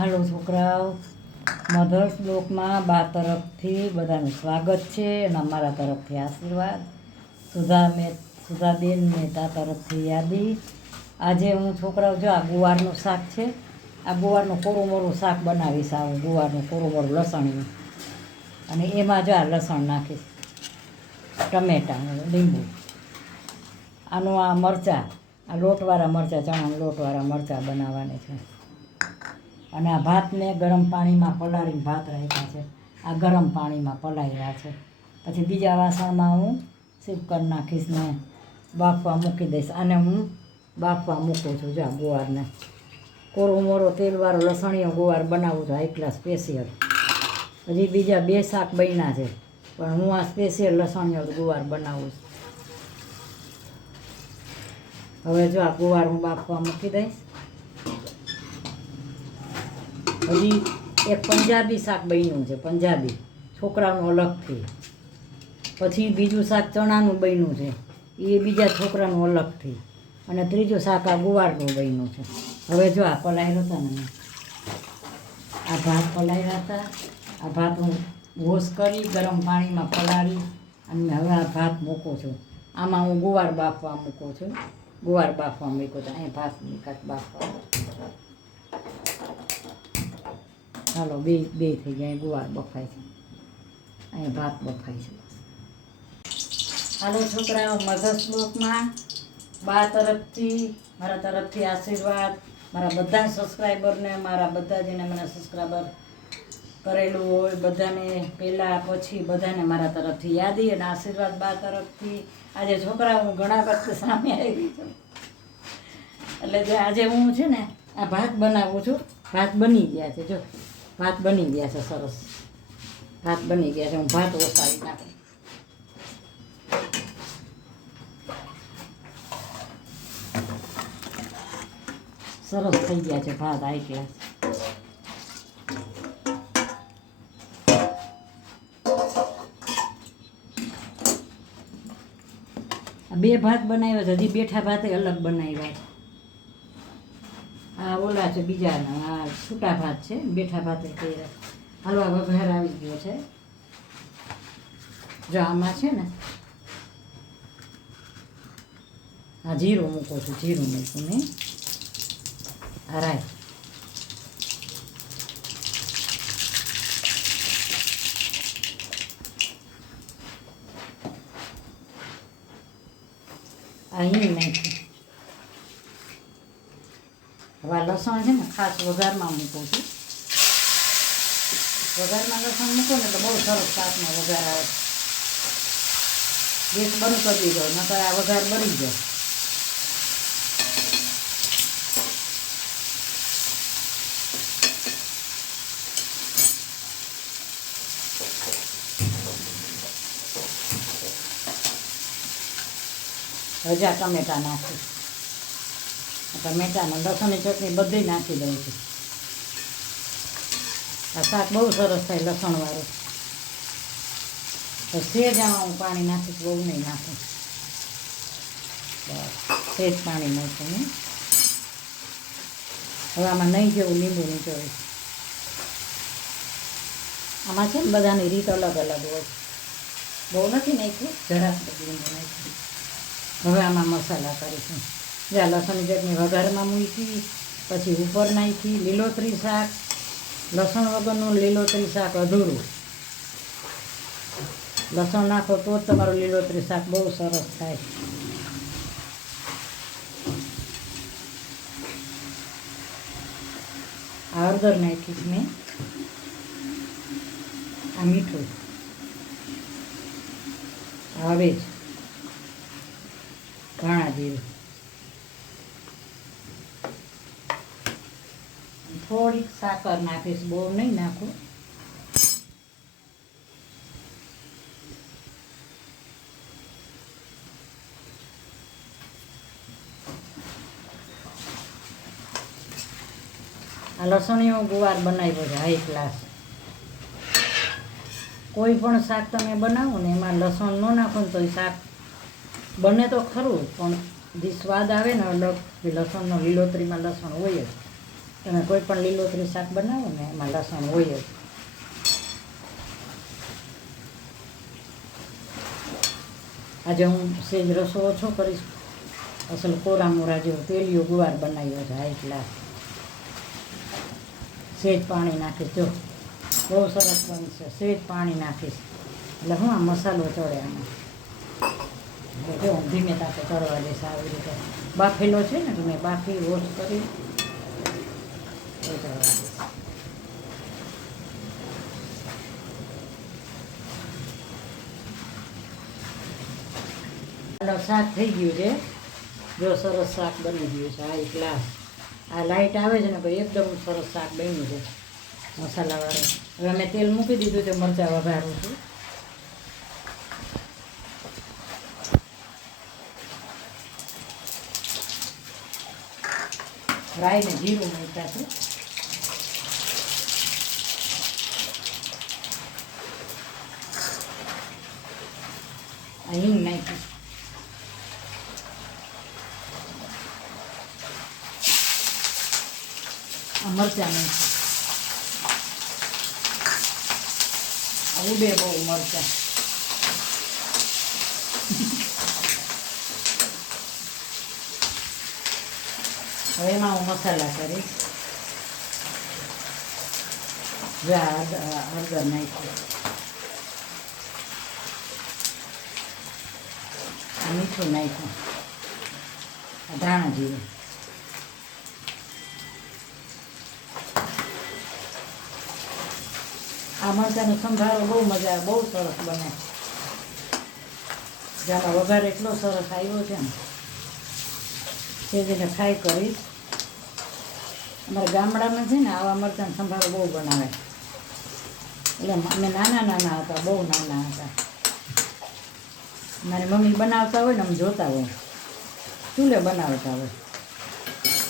હાલો છોકરાઓ, મધર્સ બ્લોકમાં બા તરફથી બધાનું સ્વાગત છે અને અમારા તરફથી આશીર્વાદ. સુધાબેન મહેતા તરફથી યાદી. આજે હું છોકરાઓ જો આ ગુવારનું શાક છે, આ ગુવારનું કોરું મોરું શાક બનાવીશ. આવું ગુવારનું કોરું મોરું લસણનું, અને એમાં જો આ લસણ નાખીશ, ટમેટાં, લીંબુ, આનું આ મરચાં, આ લોટવાળા મરચાં, ચણાના લોટવાળા મરચાં બનાવવાના છે. અને આ ભાતને ગરમ પાણીમાં પલાળીને ભાત રાખ્યા છે, આ ગરમ પાણીમાં પલાળ્યા છે. પછી બીજા વાસણમાં હું સિક્કર નાખીશ ને બાફવા મૂકી દઈશ. આને હું બાફવા મૂકું છું. જો આ ગુવારને કોરો મોરો તેલવાળો લસણીયો ગુવાર બનાવું છું, એકલા સ્પેશિયલ. હજી બીજા 2 શાક બન્યા છે, પણ હું આ સ્પેશિયલ લસણીયો ગુવાર બનાવું છું. હવે જો આ ગુવાર હું બાફવા મૂકી દઈશ. હજી એક પંજાબી શાક બન્યું છે, પંજાબી છોકરાનું અલગથી. પછી બીજું શાક ચણાનું બન્યું છે, એ બીજા છોકરાનું અલગથી. અને ત્રીજું શાક આ ગુવારનું બન્યું છે. હવે જો આ પલાળ્યા હતા ને, આ ભાત પલાળ્યા હતા, આ ભાત હું વોશ કરી ગરમ પાણીમાં પલાળી અને હવે આ ભાત મૂકું છું. આમાં હું ગુવાર બાફવા મૂકું છું. ગુવાર બાફવા મૂક્યો તો અહીં ભાત નીકળ બાફવા. ચાલો બે થઈ ગયા. ગુવાર બફાય છે, અહીં ભાત બફાય છે. હાલો છોકરાઓ, મધર્સ બ્લોકમાં બા તરફથી, મારા તરફથી આશીર્વાદ. મારા બધા સબસ્ક્રાઈબરને, મારા બધા જેને મને સબસ્ક્રાઈબર કરેલું હોય બધાને પહેલાં પછી બધાને મારા તરફથી યાદી અને આશીર્વાદ બા તરફથી. આજે છોકરાઓ હું ઘણા વખત સામે આવી છું, એટલે જે આજે હું છે ને આ ભાત બનાવું છું. ભાત બની ગયા છે, જો ભાત બની ગયા છે, સરસ ભાત બની ગયા છે. હું ભાત ઓસાવી નાખું. સરસ થઈ ગયા છે ભાત, હાઈ ક્લાસ. આ 2 ભાત બનાવ્યા છે, હજી બેઠા ભાતે અલગ બનાવ્યા છે. આ ઓલા છે બીજાના, આ છૂટા ભાત છે, બેઠા ભાતે કર્યા. હલવા વઘાર આવી ગયો છે. જો આમાં છે ને આ જીરું મૂકું છું, જીરું મૂકું ને આ રાઈ. આ હિંગ નાખી. હવે આ લસણ છે ને ખાસ વઘારમાં મૂકું છું. વઘારમાં લસણ મૂકો ને તો બહુ સરસ શાકનો વઘાર આવે. ગેસ બંધ કરી દીધો, નકર આ વઘાર બળી જાય. હજા ટમેટા નાખી, ટમેટાને લસણની ચટણી બધી નાખી દઉં છું. આ શાક બહુ સરસ થાય લસણવાળું. તો સેજ આમાં હું પાણી નાખીશ, બહુ નહીં નાખું, બસ સેજ પાણી નાખું ને. હવે આમાં નહીં જેવું લીંબુ નીચોવીશ. આમાં છે ને બધાની રીત અલગ અલગ હોય. બહુ નથી નાખ્યું, જરાક લીંબુ નાખ્યું. હવે આમાં મસાલા કરીશું. જ્યાં લસણની ચટણી વઘારમાં મૂકી, પછી ઉપર નાખી. લીલોતરી શાક, લસણ વગરનું લીલોતરી શાક અધૂરું. લસણ નાખો તો જ તમારું લીલોતરી શાક બહુ સરસ થાય. આ હળદર નાખીશ મેં, આ મીઠું, હવે જ ધાણા જીરું, થોડીક સાકર નાખીશ, બહુ નહીં નાખું. આ લસણીયો ગુવાર બનાવ્યો છે, હાઈ ક્લાસ. કોઈ પણ શાક તમે બનાવો ને એમાં લસણ ન નાખો ને તો એ શાક બને તો ખરું, પણ જે સ્વાદ આવે ને અલગ, લસણનો લીલોતરીમાં લસણ હોય જ. તમે કોઈ પણ લીલોતરી શાક બનાવો ને એમાં લસણ હોય જ. આજે હું સેજ રસો ઓછો કરીશ. અસલ કોરા મોરા જેવો તેલિયો ગુવાર બનાવ્યો છે હાઈ ક્લાસ. સેજ પાણી નાખીશ, જો બહુ સરસ બનશે. સેજ પાણી નાખીશ એટલે હું આ મસાલો ચડે આમાં. એટલે જો ધીમે તાપે ચડવા દઈશ આવી રીતે. બાફેલો છે ને તો મેં બાફી વોશ કરી એ ચડવા દઈશ. શાક થઈ ગયું છે, જો સરસ શાક બની ગયું છે હાઈ ક્લાસ. આ લાઇટ આવે છે ને તો એકદમ સરસ શાક બન્યું છે મસાલાવાળું. હવે મેં તેલ મૂકી દીધું છે, મરચાં વઘારું છું. રાઈ ને જીરું મૂક્યા છે. હિંગ નાખી. આ મરચાં નાખી. આ ઉડે બહુ મરચાં. હવે એમાં હું મસાલા કરીશ. હળદર નાખી. મીઠું નાખ્યું. ધાણા જીરું. આ મરચાંનો સંભારો બહુ મજા આવે, બહુ સરસ બને. જ્યાં વઘાર એટલો સરસ આવ્યો છે ને સેજને ફ્રાય કરીશ. અમારા ગામડામાં છે ને આવા મરચાંનો સંભારો બહુ બનાવે. એટલે અમે નાના નાના હતા, બહુ નાના હતા. મારી મમ્મી બનાવતા હોય ને અમે જોતા હોય, ચૂલે બનાવતા હોય.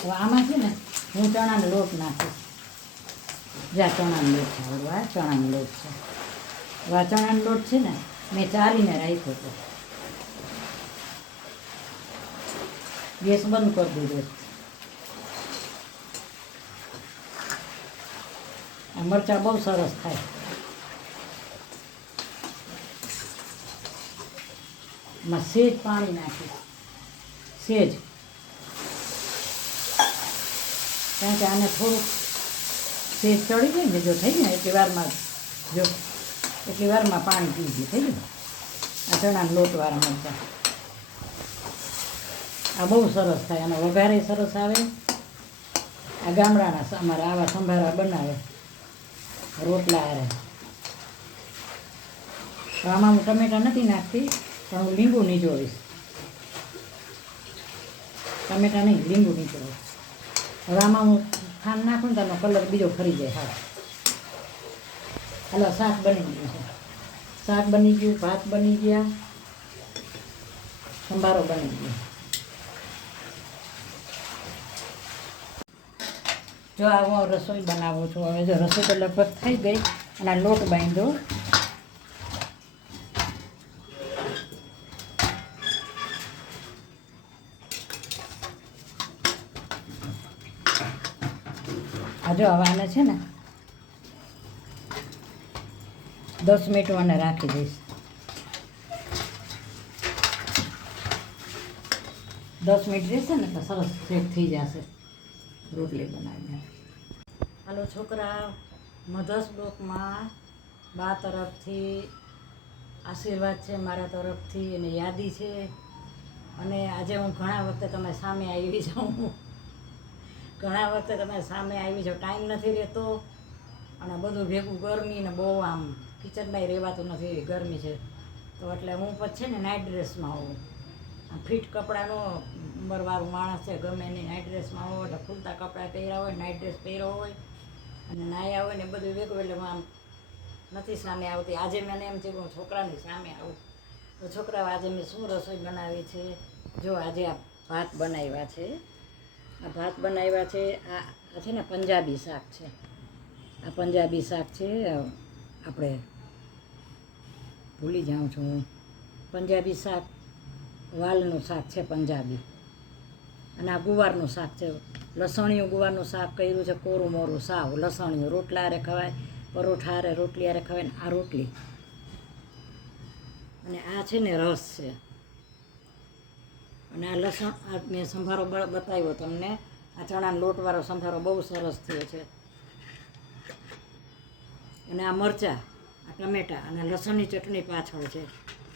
હવે આમાં છે ને હું ચણાનો લોટ નાખીશ. જ્યાં ચણાનો લોટ છે, આ ચણાનો લોટ છે. હવે આ ચણાનો લોટ છે ને મેં ચાલીને રાખ્યો હતો. ગેસ બંધ કરી દીધો. આ મરચાં બહુ સરસ થાય. એમાં સેજ પાણી નાખીશ, સેજ. કારણ કે આને થોડુંક સેજ ચડી જાય ને, જો થઈ ને એટલી વારમાં, જો એટલી વારમાં પાણી પી ગયું, થઈ ગયું. આ ચણાના લોટવાળા મરચાં આ બહુ સરસ થાય. આનો વઘારે સરસ આવે. આ ગામડાના અમારે આવા સંભારા બનાવે રોટલા હારે. આમાં હું ટમેટા નથી નાખતી, પણ હું લીંબુ નીચોવીશ. ટમેટા નહીં, લીંબુ નીચોવીશ. હવે આમાં હું ખાંડ નાખું ને તો આનો કલર બીજો ફરી જાય. હા, હાલો શાક બની ગયું છે. શાક બની ગયું, ભાત બની ગયા, સંભારો બની ગયો. જો આ હું રસોઈ બનાવું છું. હવે જો રસોઈ તો લગભગ થઈ ગઈ અને આ લોટ બાંધ્યો. આ જો હવે આને છે ને 10 મિનિટ મને રાખી દઈશ. 10 મિનિટ રહેશે ને તો સરસ સેટ થઈ જશે રોટલી બનાવીને. હાલો છોકરા, મધર્સ બ્લોકમાં બા તરફથી આશીર્વાદ છે, મારા તરફથી અને યાદી છે. અને આજે હું ઘણા વખતે તમે સામે આવી જાઉં, ઘણા વખતે તમે સામે આવી જાઓ. ટાઈમ નથી રહેતો અને બધું ભેગું ગરમી ને બહુ આમ કિચનમાં રહેવાતું નથી, એવી ગરમી છે. તો એટલે હું પછી છે ને નાઇટ ડ્રેસમાં હોઉં. ફિટ કપડાનો ઉંમરવાળું માણસ છે, ગમે એની નાઇટ ડ્રેસમાં હોય એટલે ખુલતા કપડાં પહેર્યા હોય, નાઇટ ડ્રેસ પહેર્યો હોય અને નાહ્યા હોય ને બધું ભેગું. એટલે હું આમ નથી સામે આવતી. આજે મને એમ થયું કે હું છોકરાની સામે આવું. તો છોકરાઓ આજે મેં શું રસોઈ બનાવી છે? જો આજે આ ભાત બનાવ્યા છે. આ ભાત બનાવ્યા છે. આ છે ને પંજાબી શાક છે. આ પંજાબી શાક છે. આપણે ભૂલી જાઉં છું હું. પંજાબી શાક, વાલનું શાક છે પંજાબી. અને આ ગુવારનું શાક છે લસણિયું ગુવારનું શાક કર્યું છે, કોરું મોરું સાવ લસણિયું. રોટલા હારે ખવાય, પરોઠા હારે, રોટલી હારે ખવાય ને આ રોટલી. અને આ છે ને રસ છે. અને આ લસણ, આ મેં સંભારો બતાવ્યો તમને. આ ચણાનો લોટવાળો સંભારો બહુ સરસ થયો છે. અને આ મરચાં, આ ટમેટાં અને લસણની ચટણી પાછળ છે.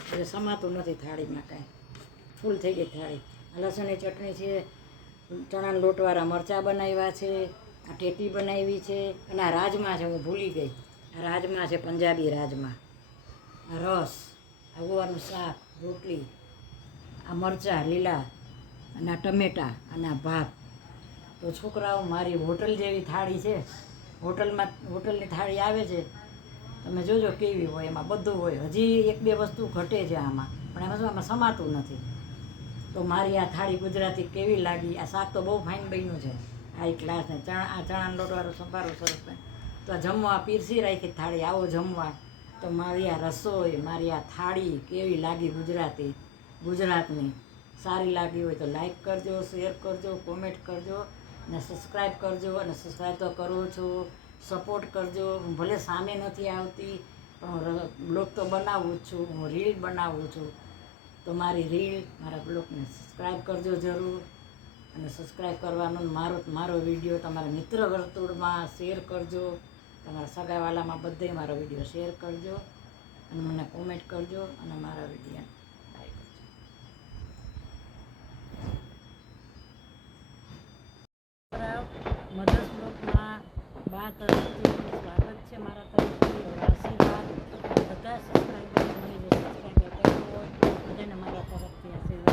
એટલે સમાતું નથી થાળીમાં કાંઈ, ફૂલ થઈ ગઈ થાળી. આ લસણની ચટણી છે, ચણાના લોટવાળા મરચાં બનાવ્યા છે, આ ટેટી બનાવી છે, અને આ રાજમા છે, હું ભૂલી ગઈ. આ રાજમા છે, પંજાબી રાજમા. આ રસ, આ ગુવારનું શાક, રોટલી, આ મરચાં લીલા, અને આ ટમેટાં, અને આ ભાત. તો છોકરાઓ, મારી હોટલ જેવી થાળી છે. હોટલની થાળી આવે છે, તમે જોજો કેવી હોય. એમાં બધું હોય. હજી એક બે વસ્તુ ઘટે છે આમાં, પણ આમાં સમાતું નથી. તો મારી આ થાળી ગુજરાતી કેવી લાગી? આ શાક તો બહુ ફાઇન બન્યું છે. આ એક ક્લાસ ને આ ચણાનો લોટવાળો સંભારો સરસ બને. તો આ જમવા પીરસી રાખી થાળી, આવો જમવા. તો મારી આ રસોઈ, મારી આ થાળી કેવી લાગી ગુજરાતની? સારી લાગી હોય તો લાઈક કરજો, શેર કરજો, કોમેન્ટ કરજો, અને સબસ્ક્રાઈબ કરજો. અને સબસ્ક્રાઈબ તો કરું છું, સપોર્ટ કરજો. હું ભલે સામે નથી આવતી, પણ બ્લોગ તો બનાવું જ છું. હું રીલ બનાવું છું. તો મારી રીલ, મારા બ્લોગને સબસ્ક્રાઈબ કરજો જરૂર. અને સબસ્ક્રાઈબ કરવાનો મારો વિડીયો તમારા મિત્ર વર્તુળમાં શેર કરજો. તમારા સગાવાલામાં બધે મારો વિડીયો શેર કરજો. અને મને કોમેન્ટ કરજો. અને મારા વિડીયો લાઈક કરજો. મધર્સ બ્લોગમાં બા તરફથી સ્વાગત છે, મારા તરફથી આશીર્વાદ. બધા સબસ્ક્રાઈબર મળી જે સબસ્ક્રાઈબર કરવું હોય બધાને મારા તરફથી આશીર્વાદ.